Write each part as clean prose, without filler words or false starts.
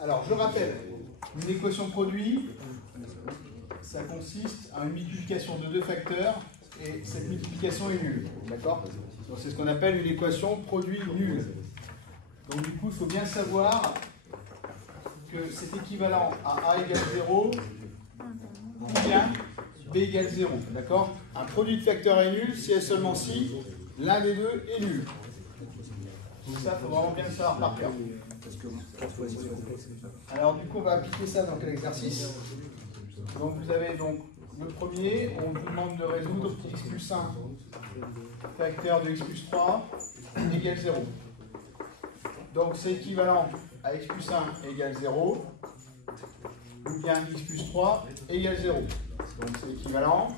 Alors, je rappelle, une équation de produit, ça consiste à une multiplication de deux facteurs et cette multiplication est nulle. D'accord? C'est ce qu'on appelle une équation produit nul. Donc, du coup, il faut bien savoir que c'est équivalent à A égale 0 ou bien B égale 0. D'accord? Un produit de facteurs est nul si et seulement si l'un des deux est nul. Donc ça, il faut vraiment bien le savoir par cœur. Alors du coup, on va appliquer ça dans quel exercice? Donc vous avez donc le premier, on vous demande de résoudre x plus 1 facteur de x plus 3 égale 0. Donc c'est équivalent à x plus 1 égale 0 ou bien x plus 3 égale 0. Donc c'est équivalent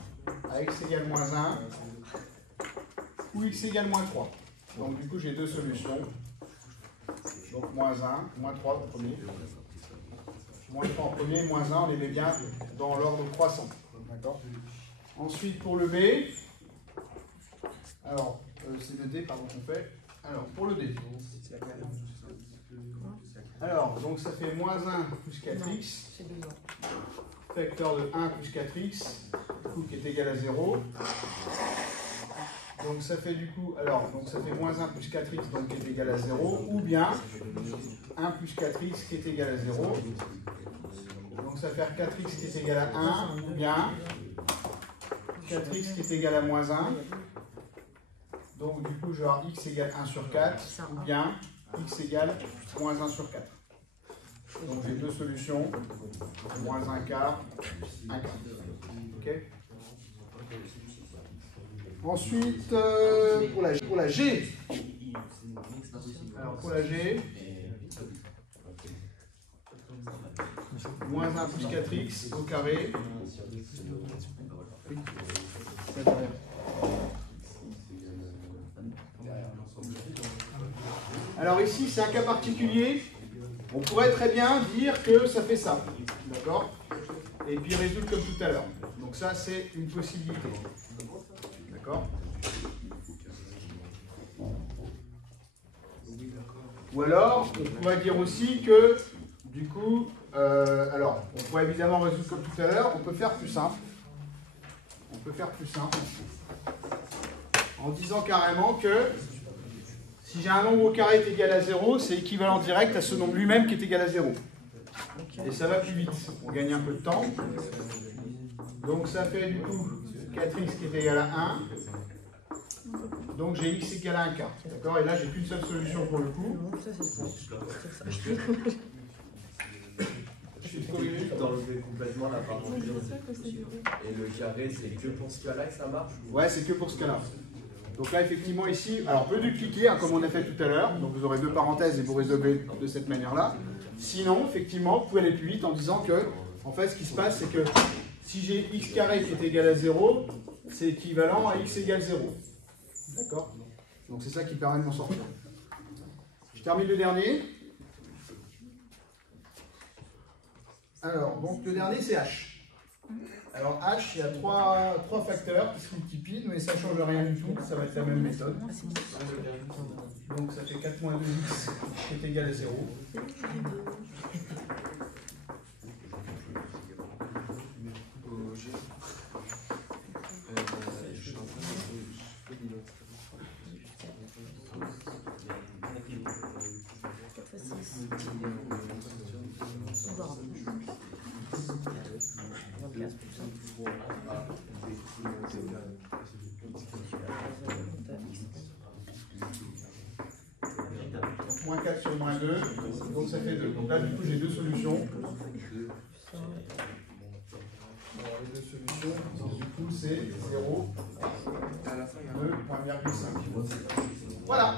à x égale moins 1 ou x égale moins 3. Donc du coup j'ai deux solutions. Donc moins 1, moins 3 au premier. Moins 3 en premier, moins 1, on les met bien dans l'ordre croissant. D'accord. Ensuite pour le B, alors c'est le D pardon qu'on fait. Alors pour le D. Alors donc ça fait moins 1 plus 4x. Facteur de 1 plus 4x, du coup qui est égal à 0. Donc ça fait du coup, alors, donc ça fait moins 1 plus 4x, donc qui est égal à 0, ou bien 1 plus 4x qui est égal à 0. Donc ça fait 4x qui est égal à 1, ou bien 4x qui est égal à moins 1. Donc du coup, je vais avoir x égale 1 sur 4, ou bien x égale moins 1 sur 4. Donc j'ai deux solutions, moins 1 quart, 1 quart. Ok. Ensuite, pour la G, alors pour la G, moins 1 plus 4x au carré. Alors ici, c'est un cas particulier. On pourrait très bien dire que ça fait ça. D'accord? Et puis résoudre comme tout à l'heure. Donc ça, c'est une possibilité. D'accord? Ou alors, on pourrait dire aussi que, du coup, alors, on pourrait évidemment résoudre comme tout à l'heure, on peut faire plus simple. On peut faire plus simple. En disant carrément que, si j'ai un nombre au carré qui est égal à 0, c'est équivalent direct à ce nombre lui-même qui est égal à 0. Et ça va plus vite. On gagne un peu de temps. Donc ça fait du coup 4x qui est égal à 1. Donc j'ai x égale à 1 quart. D'accord? Et là, j'ai qu'une seule solution pour le coup. Je suis corrigé. T'enlever complètement la part entière. Et le carré, c'est que pour ce cas-là que ça marche? Ouais, c'est que pour ce cas-là. Donc là, effectivement, ici, alors on peut dupliquer, hein, comme on a fait tout à l'heure. Donc vous aurez deux parenthèses et vous résolvez de cette manière-là. Sinon, effectivement, vous pouvez aller plus vite en disant que, en fait, ce qui se passe, c'est que si j'ai x carré qui est égal à 0, c'est équivalent à x égale 0. D'accord? Donc c'est ça qui permet de m'en sortir. Je termine le dernier. Alors, donc le dernier, c'est h. Alors h, il y a trois facteurs qui se multiplient, mais ça ne change rien du tout, ça va être la même méthode. Donc ça fait 4 moins 2x qui est égal à 0. Donc moins 4 sur moins 2, donc ça fait 2. Donc là du coup j'ai deux solutions. Alors, les deux solutions, du coup c'est 0, 2, 1,5. Voilà.